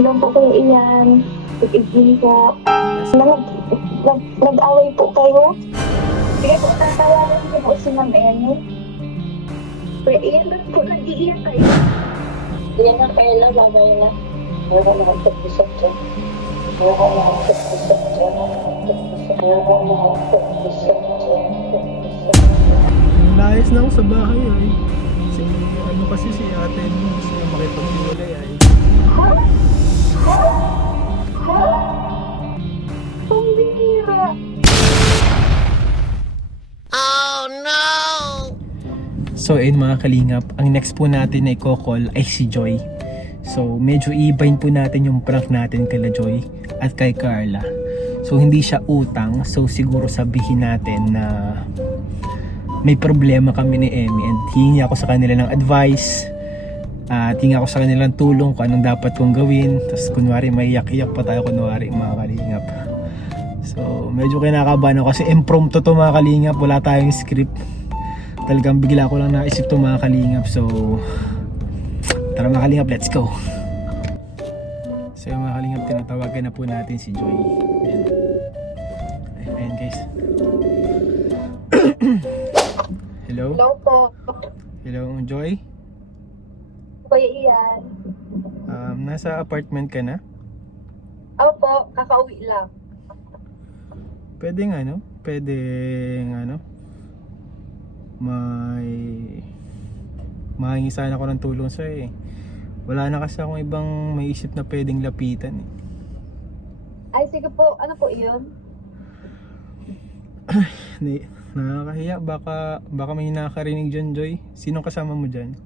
Hello po kayo Ian. Good evening po. Nag-away po kayo? Sige po, tatawagan ko po si Ma'am Amy. Pero Ian, ba't po nag-iiyak kayo? Yan na Kayla, babay na. Wala na magpag-usap dyan. Wala na magpag-usap dyan. Wala na magpag-usap dyan. Layas na ako sa bahay ay. Kasi si ate mo gusto niya makipag-iwalay ay. Ang bihira. So ayun mga kalingap, ang next po natin na i-call ay si Joy. So medyo i-bind po natin yung prank natin kay Joy at kay Carla. So hindi siya utang, so siguro sabihin natin na may problema kami ni Emmy and hingi ako sa kanila ng advice at hingi ako sa kanila ng tulong kung anong dapat kong gawin. Tapos kunwari may iyak-iyak pa tayo kunwari mga kalingap. So medyo kinakabahan ako kasi impromptu to mga kalingap, wala tayong script. Talagang bigla ko lang naisip to mga kalingap. So tara mga kalingap, let's go. So mga kalingap, tinatawagan na po natin si Joy. Ayan guys. Hello? Hello po. Hello Joy? Kuya Ian. Nasa apartment ka na? Opo, kakauwi lang. Pwedeng mahingi sana ako ng tulong sa'yo eh. Wala na kasi akong ibang may isip na pwedeng lapitan eh. Ay, sige po. Ano po yun? Nakakahiya, baka may nakakarinig dyan Joy. Sinong kasama mo dyan?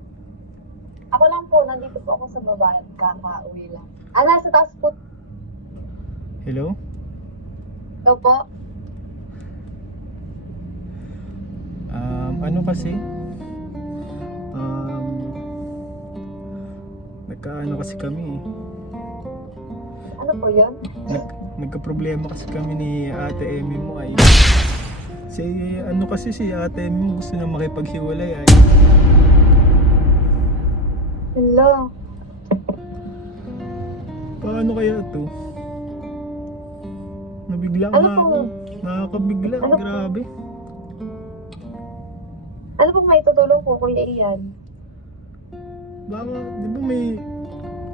Ako lang po. Nandito po ako sa baba. Kakauwi lang. Nasa taas po. Hello? Hello po. Ano kasi? Nagkaano kasi kami eh. Ano po yun? Nagka-problema kasi kami ni Ate Emmy mo ay. Si Ate Emmy mo gusto na makipaghiwalay ay. Hello. Paano kaya to? Nabigla Ano nga po? ako. Nakakabigla, Ano po? grabe. Ano po may tutulong po, Kuya Ian? Baka, di ba may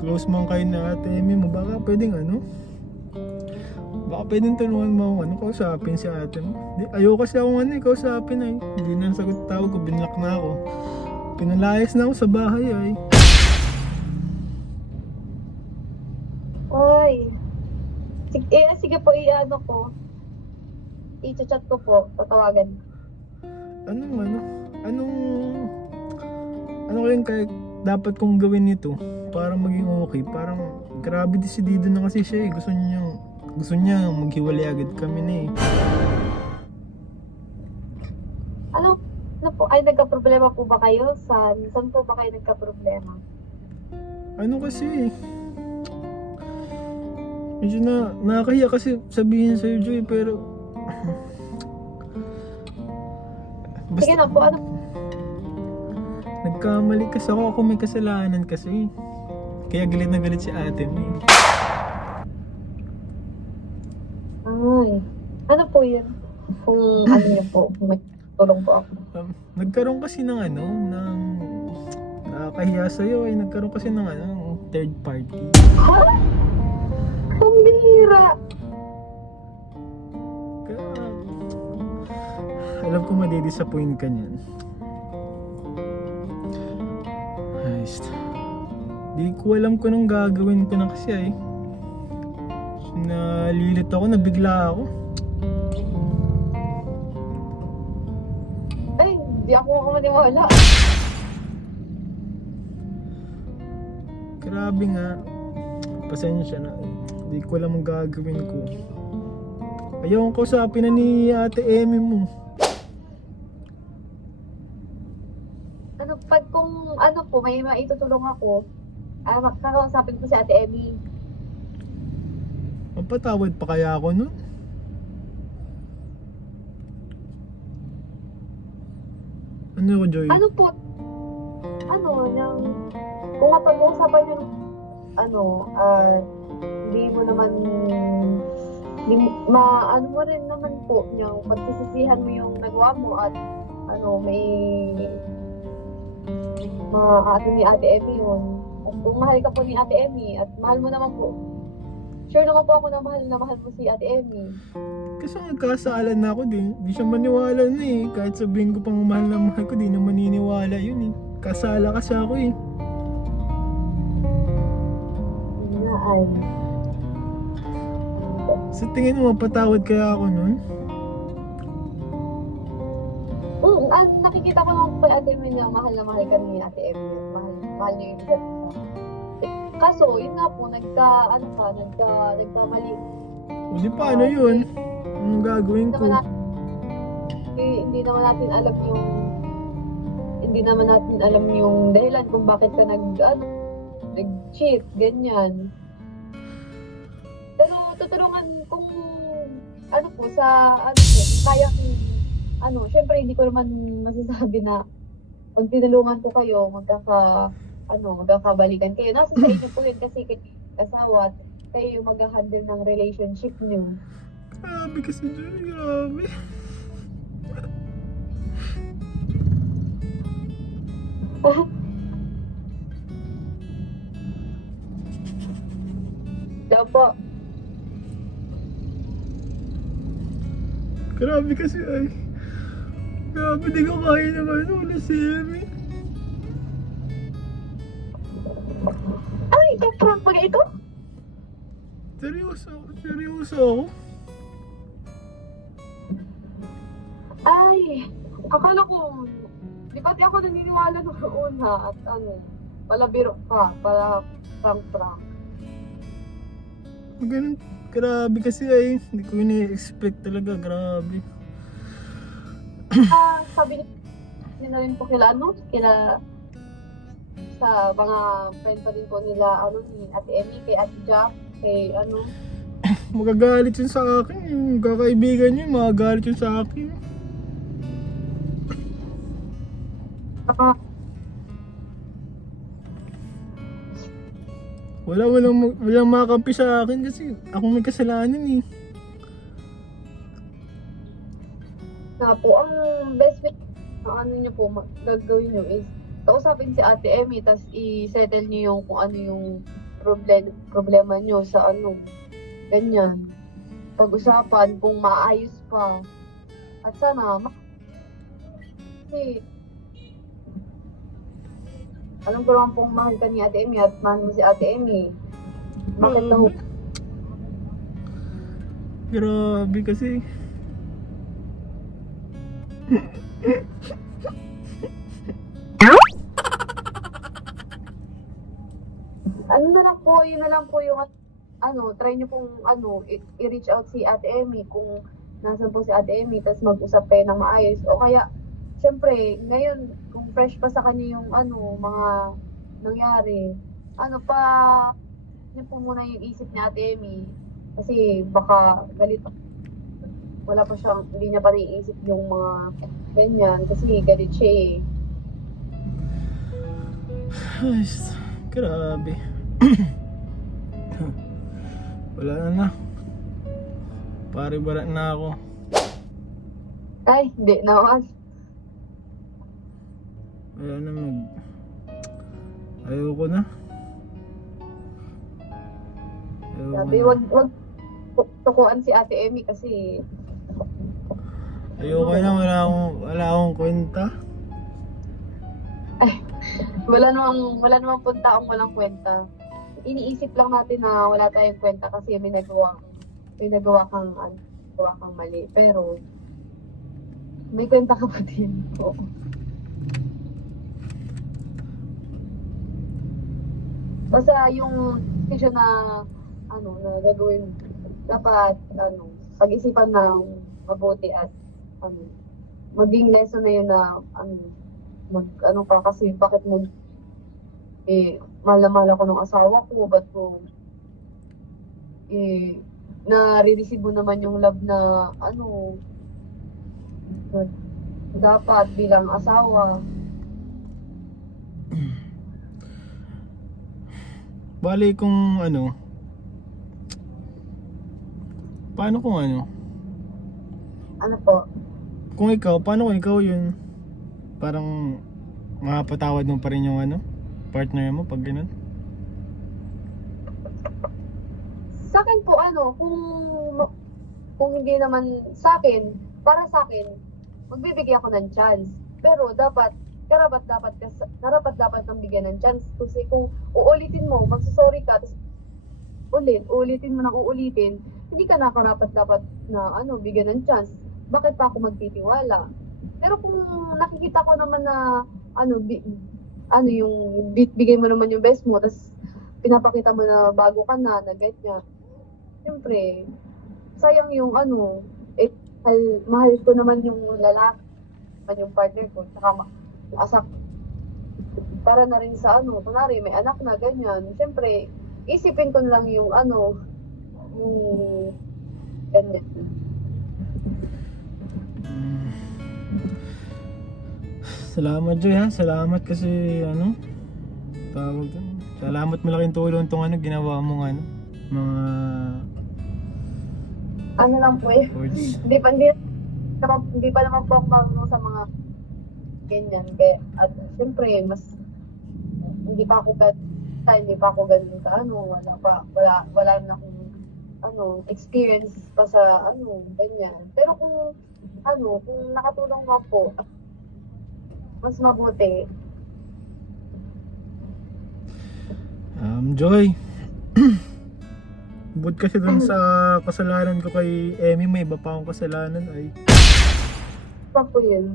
close man kayo na Ate Emmy mo, baka pwedeng baka pwedeng tulungan mo kausapin si ate mo. Ayoko kasi akong kausapin ay. Hindi na sagot tawag ko, binlock na ako. Pinalayas na ako sa bahay ay. Ay. Sige po, i-ano ko. I-chat ko po, tatawagan. Ano kayang dapat kong gawin nito para maging okay? Parang grabe desidido na kasi siya eh. Gusto niya maghiwalay agad kami na eh. Ano po, ay nagka-problema po ba kayo? Saan po ba kayo nagka-problema? Ano kasi medyo nakakahiya kasi sabihin sa'yo Joy pero Sige na po, ano? nagkamali kasi ako may kasalanan kasi. Kaya galit na galit si ate mo eh. Ay, ano po yun? Kung ano niyo po, kung may tulong po ako. Nagkaroon kasi ng nakakahiya sa'yo eh. Nagkaroon kasi ng third party. Ha? Ang bihira! Kaya alam ko madidisappoint ka niyan. Ayos. Di ko alam kung anong gagawin ko na kasi ay. Nalilit ako, nabigla ako. Ay, hindi ako maniwala. Grabe nga. Pasensya na. Di ko alam ang gagawin ko. Ayaw ko kausapin na ni Ate Emmy mo. Pag kung ano po, may maitutulong ako, kakausapin ko si Ate Emmy. Mapatawad pa kaya ako nun? Ano ko Joy? Ano po? Kung mapag-uusapan nyo hindi mo naman, ano mo rin naman po, yung pagsisisihan mo yung nagawa mo at may ni Ate Emmy yun. At kung mahal ka po ni Ate Emmy at mahal mo naman po, sure naman po ako na mahal mo si Ate Emmy. Kasi nagkasalan na ako din. Di siya maniwala na eh. Kahit sabihin ko pang mahal na mahal ko, di na maniniwala yun eh. Kasala kasi ako eh. Yun nga ay. Sa tingin mo, mapatawad kaya ako nun? Nakikita ko naman po Ate Emmy na mahal ka ni Ate Emmy at mahal niyo yung isa't isa. Kaso, yun nga po, nagkamali. O di paano yun? Anong gagawin ko? Hindi naman natin alam yung dahilan kung bakit ka nag-cheat, ganyan. Pero tutulungan kung kaya syempre hindi ko naman masasabi na pag tinulungan ko kayo, magkakabalikan kayo. Nasa sa inyo po yun kasi kayo asawa at kayo yung mag-handle ng relationship niyo. Grabe kasi dyan, grabe. Kaya po, Grabe kasi ay. Grabe, di ko kaya naman wala si Emmy. ay, prank ba ito? Seryoso ako. Ay, akala ko, di pati ako naniniwala nung una at pala biro ka, pala prank. Ganun, grabe kasi ay. Hindi ko ini-expect talaga, grabe. Sabi niya na rin po kila sa mga friend pa rin po nila, ni Ate Emmy, kay Ate Jack, kay Magagalit yun sa akin. Yung kakaibigan niya, magagalit yun sa akin. Walang makakampi sa akin kasi ako may kasalanan eh. na po, ang best way niyo po, gagawin niyo is kausapin si Ate Emmy, tas i-settle niyo yung kung ano yung problema niyo sa ganyan. Pag-usapan kung maayos pa. At sana, kasi, alam ko naman pong mahal ka ni Ate Emmy at mahal mo si Ate Emmy. Bakit na Grabe kasi. Yun na lang po yung try niyo pong i-reach out si Ate Emmy kung nasan po si Ate Emmy, tapos mag-usap kayo ng maayos. O kaya, syempre, ngayon, kung fresh pa sa kanya yung mga nangyari, yun po muna yung isip ni Ate Emmy. Kasi baka galit, wala pa siyang, hindi niya pa naiisip yung mga ganyan, kasi galit siya eh. Ay, grabe. Wala na. Pare-bara na ako. Ay, hindi naman. Wala na ayoko na. Sabi, wag tukuan si Ate Emmy kasi Ayoko na, wala akong kwenta. wala namang punta ang walang kwenta. Iniisip lang natin na wala tayong kwenta kasi may nagawa kang mali. Pero may kwenta ka pa din. Oo. Basta yung decision na na gagawin, dapat pag-isipan ng mabuti at maging lesson na yun na ka kasi bakit mo mahal na mahal ako ng asawa ko, ba't ko nare-receive mo naman yung love na dapat bilang asawa. Bali kung ano, paano kung ano? Ano po? Kung ikaw, paano kung ikaw yun? Parang mapatawad mo pa rin yung ano, partner mo pag ganun? Sa akin po ano, kung hindi naman sa akin, para sa akin, magbibigay ako ng chance. Pero dapat karapat dapat kang bigyan ng chance kasi kung uulitin mo, magsusorry ka, tapos uulitin mo nang uulitin, hindi ka na karapat dapat na ano, bigyan ng chance. Bakit pa ako magtitiwala? Pero kung nakikita ko naman na yung bigay mo naman yung best mo, tapos pinapakita mo na bago ka na ganyan. Siyempre, sayang yung ano, mahal ko naman yung lalaki, yung partner ko, tsaka asak, para na rin sa ano, kunwari may anak na ganyan, siyempre, isipin ko na lang yung ano, yung ganyan. Salamat Joy ha, salamat kasi ano, tawag dun. Salamat, malaking tulong tong ano, ginawa mong ano, mga Ano lang po eh, words. hindi pa naman po ako marunong sa mga ganyan, kaya, at siyempre, hindi pa ako ganun ka ano, wala na akong ano, experience pa sa ano, ganyan. Pero kung nakatulong nga po, mas mabuti. Joy, but kasi dun sa kasalanan ko kay Emmy, may iba pa akong kasalanan ay Pa po yun.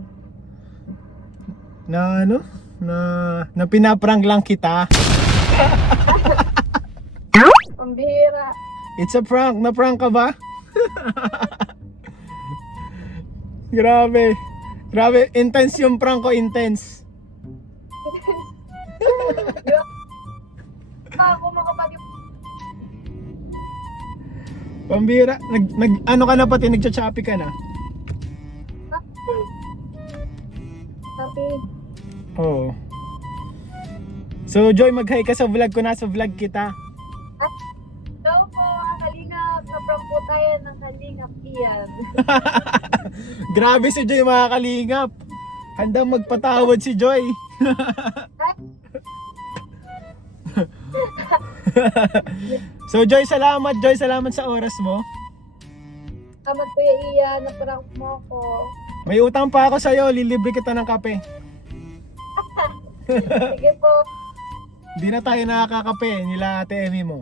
na ano, na pinaprank lang kita. Pambihira. It's a prank, na-prank ka ba? Grabe, intense yung prank ko, intense. Ako mga kapatid. Pambira, ano ka na pati, nagcha-choppy ka na? Happy. Oo. So Joy, mag-hi ka sa vlog ko, nasa vlog kita. Hello po, mga kalingap. Naprank po tayo ng kalingap iyan. Grabe si Joy, mga kalingap. Handang magpatawad si Joy. So Joy, salamat sa oras mo. Salamat Kuya Ian, naprank mo ako. May utang pa ako sa'yo, lilibre kita ng kape. Sige po. Hindi na tayo nakakape, nila Ate Emmy mo.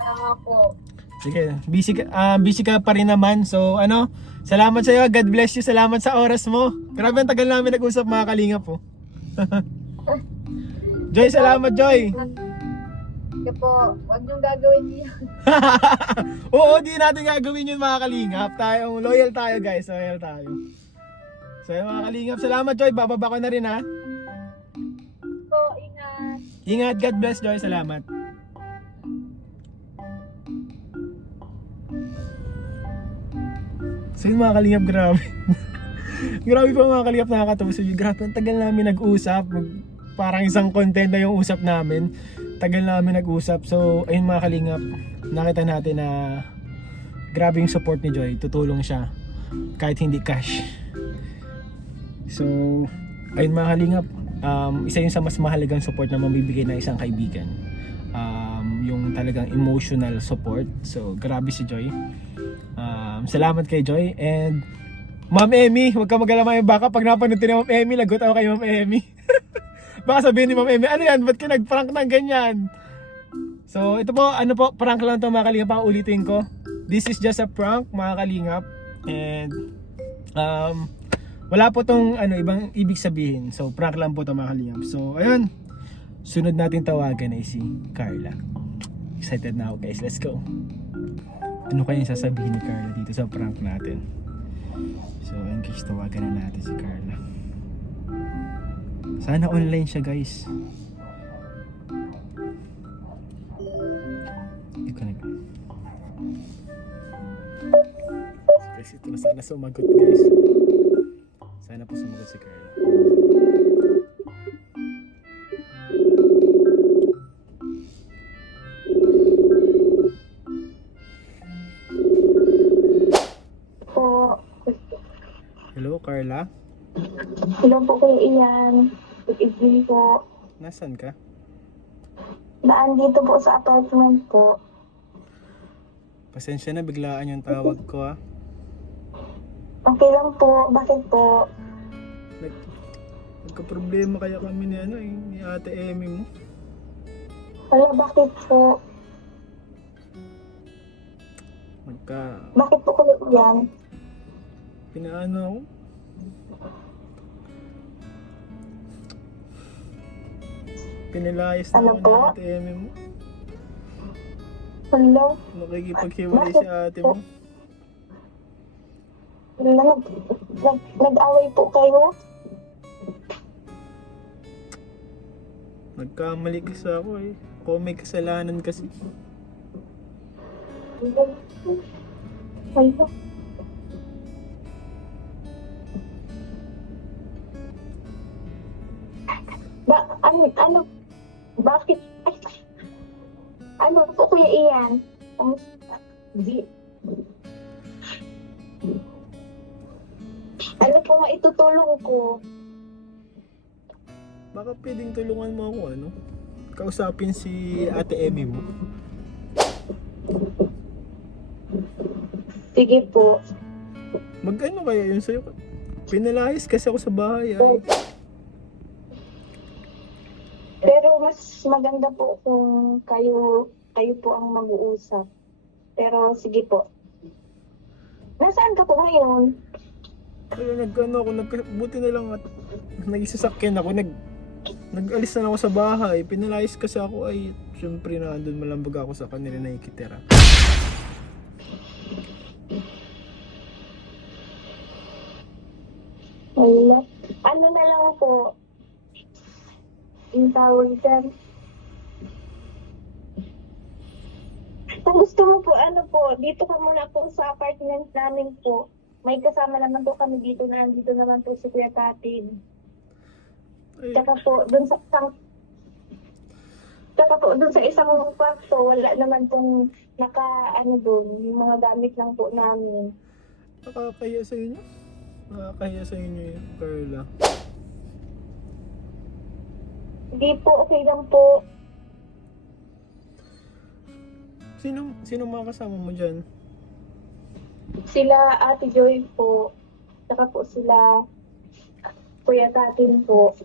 Tama po. Sige, busy ka pa rin naman. So ano, salamat sa iyo. God bless you. Salamat sa oras mo. Grabe ang tagal namin nag-usap, mga kalingap po. Joy, salamat Joy. Sige po, huwag niyong gagawin niyo. Oo, di natin gagawin yun, mga kalingap. Loyal tayo guys, loyal tayo. So yun, mga kalingap, salamat Joy. Bababa ko na rin ha. Po, ingat. Ingat, God bless Joy. Salamat. So yun, mga kalingap, grabe. Grabe pa, mga kalingap, nakakatawa. So grabe, ang tagal namin nag-usap. Parang isang content na yung usap namin. Tagal namin nag-usap. So ayun, mga kalingap, nakita natin na grabe yung support ni Joy. Tutulong siya kahit hindi cash. So ayun, mga kalingap, isa yun sa mas mahalagang support na mabibigay ng isang kaibigan. Yung talagang emotional support. So grabe si Joy. Salamat kay Joy. And Ma'am Emmy, huwag ka mag-alala, baka pag napanood ni Ma'am Emmy, lagot ako kay Ma'am Emmy. Baka sabihin ni Ma'am Emmy, ano yan, ba't ka nag-prank ng ganyan? So ito po, prank lang to, mga kalingap, ulitin ko. This is just a prank, mga kalingap. And wala po tong ibang ibig sabihin. So prank lang po to, mga kalingap. So ayun, sunod natin tawagan ay si Carla. Excited na ako, guys, let's go. Ano kayang sasabihin ni Carla dito sa prank natin? So ayun guys, tawagan na natin si Carla. Sana online siya, guys. Guys, ito na, sana sumagot, guys. Sana po sumagot si Carla. Carla? Hello po Kuya Ian. Good evening po. Nasaan ka? Daan dito po sa apartment po. Pasensya na, biglaan yung tawag ko, ha. Okay lang po. Bakit po? Nagka-problema kaya kami ni, ni Ate Emmy mo. Hala, bakit po? Bakit po Kuya Ian? Pinaano ako? Pinilayas na Ano ako po? ni Ate Emmy mo. Hello? Nakikipaghiwalay Bakit si ate po? mo. Nag-away po kayo? Nagkamali kasi ako eh. Ako may kasalanan kasi. Hello? Ano? Bakit? Ano po Kuya Ian? Ano po maitutulong ko? Baka pwedeng tulungan mo ako, kausapin si Ate Emmy mo. Sige po. Mag-ano kaya yun sa'yo? Pinalayas kasi ako sa bahay ay. Pero mas maganda po kung kayo po ang mag-uusap. Pero sige po. Nasaan ka po ngayon? Kaya buti na lang at nagsasakyan ako, nag-alis na lang ako sa bahay. Pinalayas kasi ako ay, syempre na doon malambag ako sa kanila nakikitira. Wala. Ano na lang po? Yung tawag dyan. Kung gusto mo po, dito ka muna po sa apartment namin po. May kasama naman po kami dito na andito naman po si Kuya Tatin. Ay, Tsaka po, dun sa isang kwarto, wala naman pong doon, yung mga gamit lang po namin. nakakahiya sa inyo? Nakakahiya sa inyo yun, Carla. Hindi po, okay lang po. Sino mga kasama mo dyan? Sila Ate Joy po, tsaka po sila Kuya Tatin po.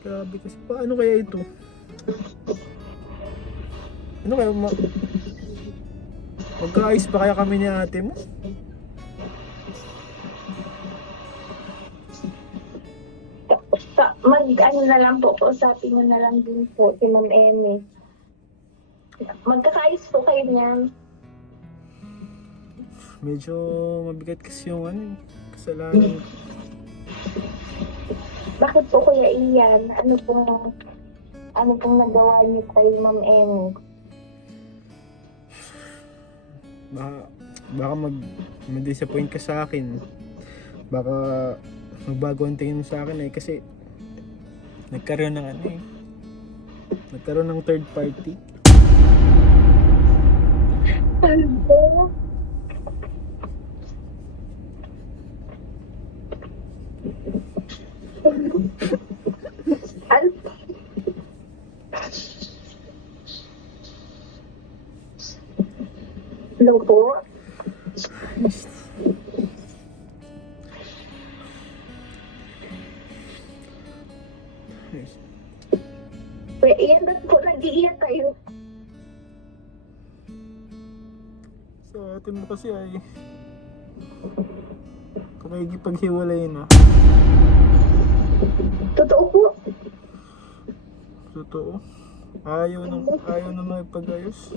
Grabe kasi, paano kaya ito? Ano kaya, magkaayos pa kaya kami ni ate mo? Na lang po, kausapin mo na lang din po si Ma'am Emmy. Magkakaayos po kayo niyan. Medyo mabigat kasi yung kasalanan. Bakit po Kuya Ian? Ano pong nagawa niyo kay Ma'am Emmy? Baka mag-disappoint ka sa akin. Baka magbago ang tingin mo sa akin kasi nagkaroon ng third party. Ano? Hello po? Kuya Ian, ba't po nag-iiyak kayo? Sa atin mo kasi ay pakikipaghiwalay na. Totoo po. Totoo. Ayaw na makipag-ayos.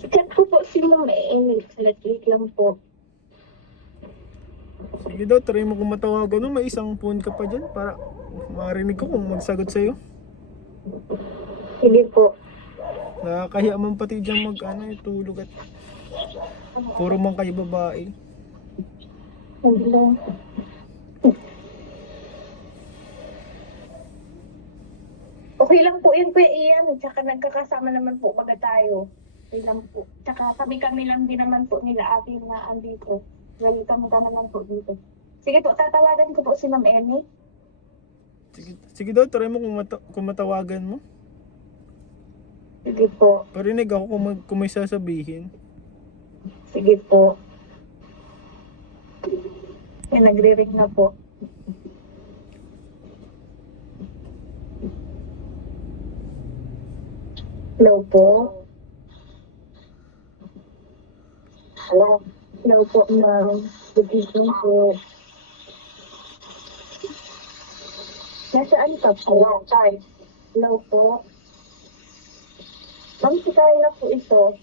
Chat ko po si Ma'am Emmy. Salat-lit lang po. Sige daw, try mo kung matawagan mo. May isang phone ka pa dyan para marinig ko kung magsagot sa'yo. Sige po. Nakakahiya man pati dyan tulog at puro man kayo babae. Hindi lang. Okay lang po yun, Kuya Ian. Tsaka nagkakasama naman po pagka tayo. Okay lang po. Tsaka kami-kami lang din naman po nila ate na andito. Welcome ka naman po dito. Sige po, tatawagan ko po si Ma'am Emmy. Sige daw, try mo kung matawagan mo. Sige po. Parinig ako kung may sasabihin. Sige po. Nagre-ring na po. Hello po. Hello. Hello po, ma'am. Good evening po. Nasaan ka po? Hello, sorry. Hello po. Ma'am, si Carla po ito.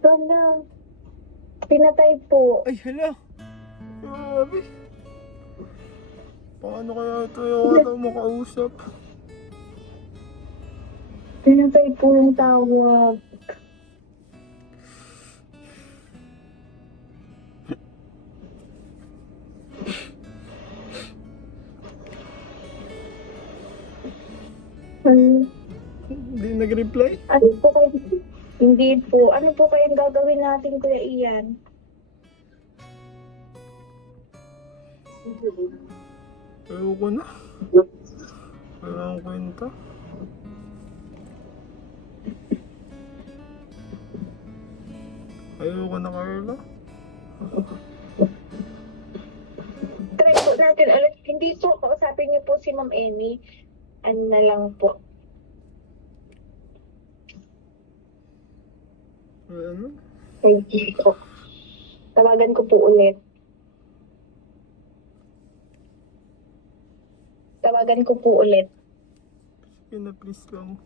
Sana, pinatay po. Ay, hala. Grabe. Paano kaya ito yung ito makausap? Pinatay po yung tawag. Hindi nag-reply? Ano po kayo? Hindi po. Ano po kayong gagawin natin, Kuya Ian? Ayoko na. Wala akong kwenta. Ayoko na, Carla. Try po natin ulit. Hindi po, kausapin niyo po si Ma'am Emmy. Ano na lang po. Ano? Thank you po. Tawagan ko po ulit. Tawagan ko po ulit. Sige na, please lang.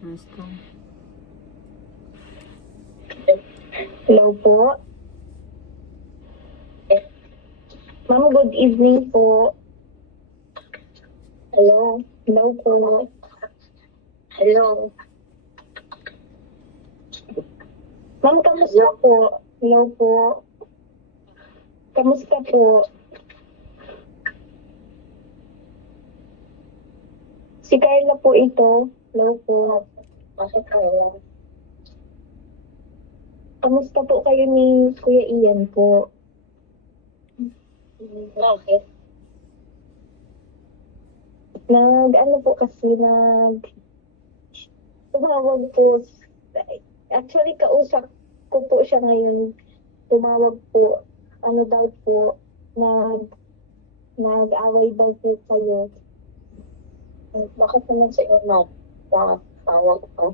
Please lang. Hello po. Ma'am, good evening po. Hello. Hello po. Hello. Ma'am, kamusta po? Hello po. Kamusta po? Si Carla po ito. Hello po. Bakit Carla? Kamusta po kayo ni Kuya Ian po? Bakit? Ano po kasi tumawag po. Actually, kausap ko po siya ngayon. Tumawag po. Ano daw po, nag-away daw po kayo. Bakit naman sa iyo tawag po?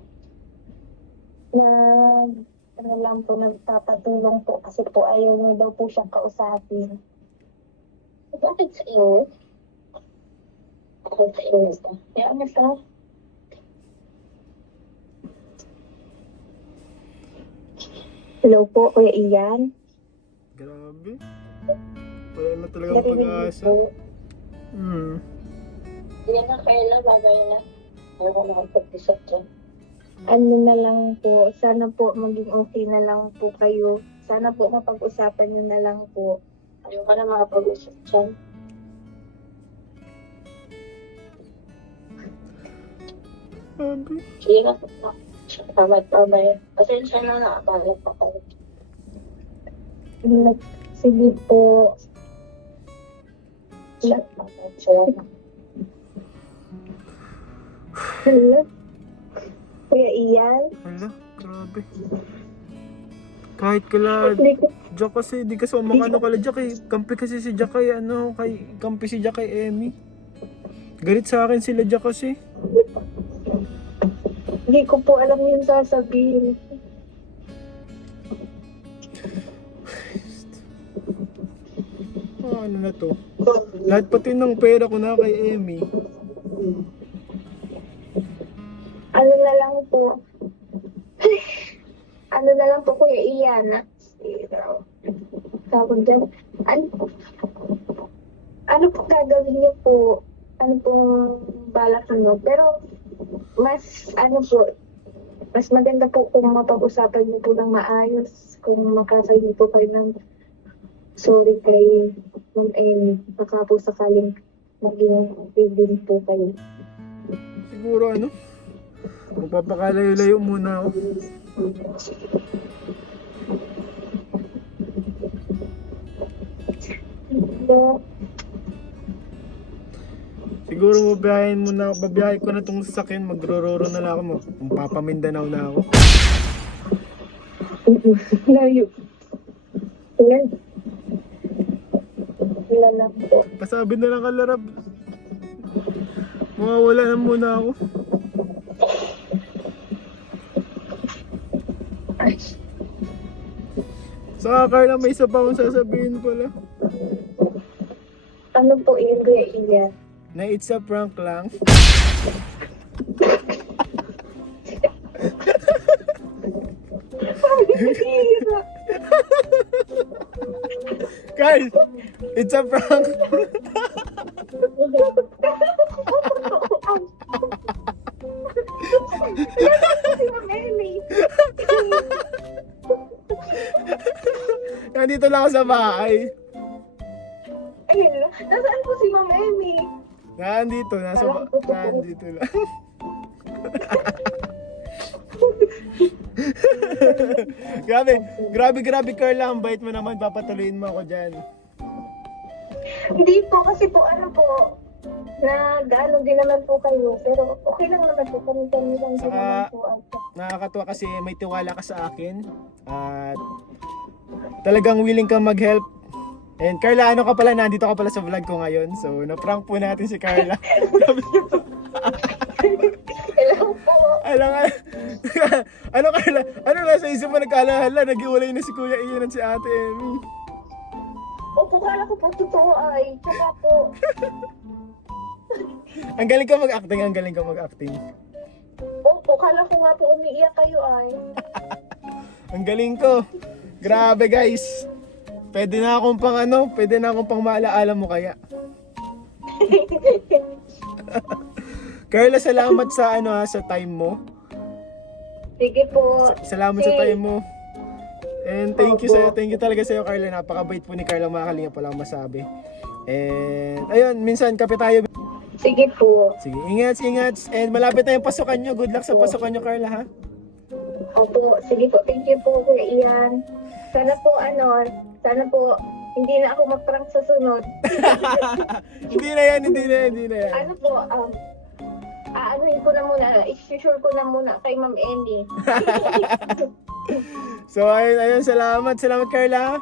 Ano lang po, nagpapatulong po kasi po ayaw niya daw po siyang kausapin. Bakit sa iyo? Bakit sa iyo ito? Yan na siya. Hello po, Kuya Ian. Grabe. Wala na talagang Narinig pag-asa. po. Yan na kailan, bagay na. Ayaw ko nakapag-isip dyan. Ano na lang po, sana po maging okay na lang po kayo. Sana po mapag-usapan nyo na lang po. Ayaw ko na makapag-isip dyan. Grabe. Sige na. Tama. Pasensya na nakakala pa kayo. Sige po. Hello? Kuya Ian? Hala, grabe. Kahit kala Hindi ko Jack kasi, di kasi umakano kala Jack eh. Kampi kasi si Jack kay kampi si Jack kay Emmy. Galit sa akin sila Jack kasi. Hindi ko po alam yung sasabihin. Ano na to? Lahat pati ng pera ko na kay Emmy. Ano na lang po. Ano na lang po, Kuya Ian. Tawag dyan. Ano po gagawin niyo po? Ano pong balak niyo? Pero, mas maganda po kung mapag-usapan niyo po ng maayos. Kung makakainin po kayo ng sorry kay Ma'am Emmy. Baka po sakaling maging okay din po kayo. Siguro ano, magpapakalayo-layo muna ako. So, Siguro babiyahin ko na tong sasakyan, magrororo na lang ako, magpapamindanao na ako. layo. Yan. Wala lang po. Pasabi na lang kalarab. Mawawala na muna ako. Saka Carla, may isa pa akong sasabihin pala. Ano po yun, Kuya Ian? Na it's a prank lang. Carl, it's a prank. Si Ma'am Emmy. Nandito lang ako sa bahay. Ayun lang. Nasaan po si Ma'am Emmy? Nandito lang. grabe Carla, ang bait mo naman, papatuloyin mo ako dyan. Hindi po, kasi po ano po, nag-ano din naman po kayo. Pero okay lang naman po, kami lang din Saka- naman po. Nakakatuwa kasi may tiwala ka sa akin at talagang willing kang mag-help. And Carla, ano ka pala, nandito ka pala sa vlog ko ngayon. So, na-prank po natin si Carla. Hello po. Alam nga, ano Carla, ano nasa isip mo nagkalahala, nag-iwalay na si Kuya Ian at si Ate Emmy. Opo, kala ko po totoo ay. Tsaka po, Ang galing ka mag-acting. opo, kala ko nga po umiiyak kayo ay. Ang galing ko. Grabe guys. Pwede na akong pang maalaala mo kaya. Carla, salamat sa sa time mo. Sige po. Salamat sa time mo. And thank you talaga sa'yo Carla. Napakabait po ni Carla, mga kalinga pa lang masabi. And ayun, minsan kape tayo. Sige po. Sige, ingat. And malapit na yung pasukan nyo. Good luck sa pasukan nyo Carla ha. Opo, sige po. Thank you po, Kuya Ian. Sana po, hindi na ako mag-prank sa sunod. Hindi na yan. Ano po, aanuhin ko na muna, i-sure ko na muna kay Ma'am Emmy. So ayun, salamat Carla.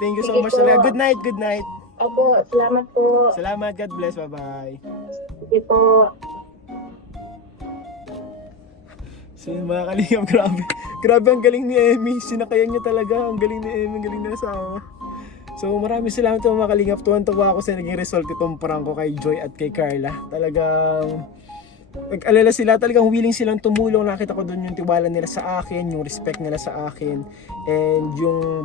Thank you so Sige much po. talaga. Good night. Opo, salamat po. Salamat, God bless, bye-bye. Sige po. So yun, mga kalingap, grabe ang galing ni Emmy. Sinakayan niya talaga, ang galing ni Emmy, ang galing na asawa. So maraming salamat mga kalingap. Tuwan-tuwa ako sa naging result itong prank ko kay Joy at kay Carla. Talagang nag-alala sila, talagang willing silang tumulong. Nakita ko doon yung tiwala nila sa akin, yung respect nila sa akin, and yung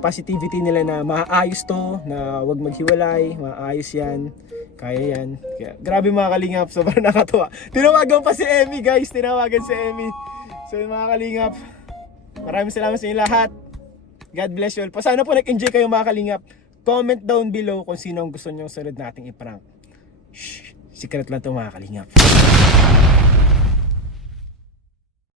positivity nila na maayos to, na wag maghiwalay, maayos yan, kaya yan. Kaya, grabe mga kalingap, sobrang nakatuwa. Tinawagan pa si Emmy guys, si Emmy. So mga kalingap, maraming salamat sa inyo lahat. God bless you all. Sana po nag-enjoy kayo mga kalingap. Comment down below kung sino ang gusto nyo sunod nating i-prank. Shh, secret lang to mga kalingap.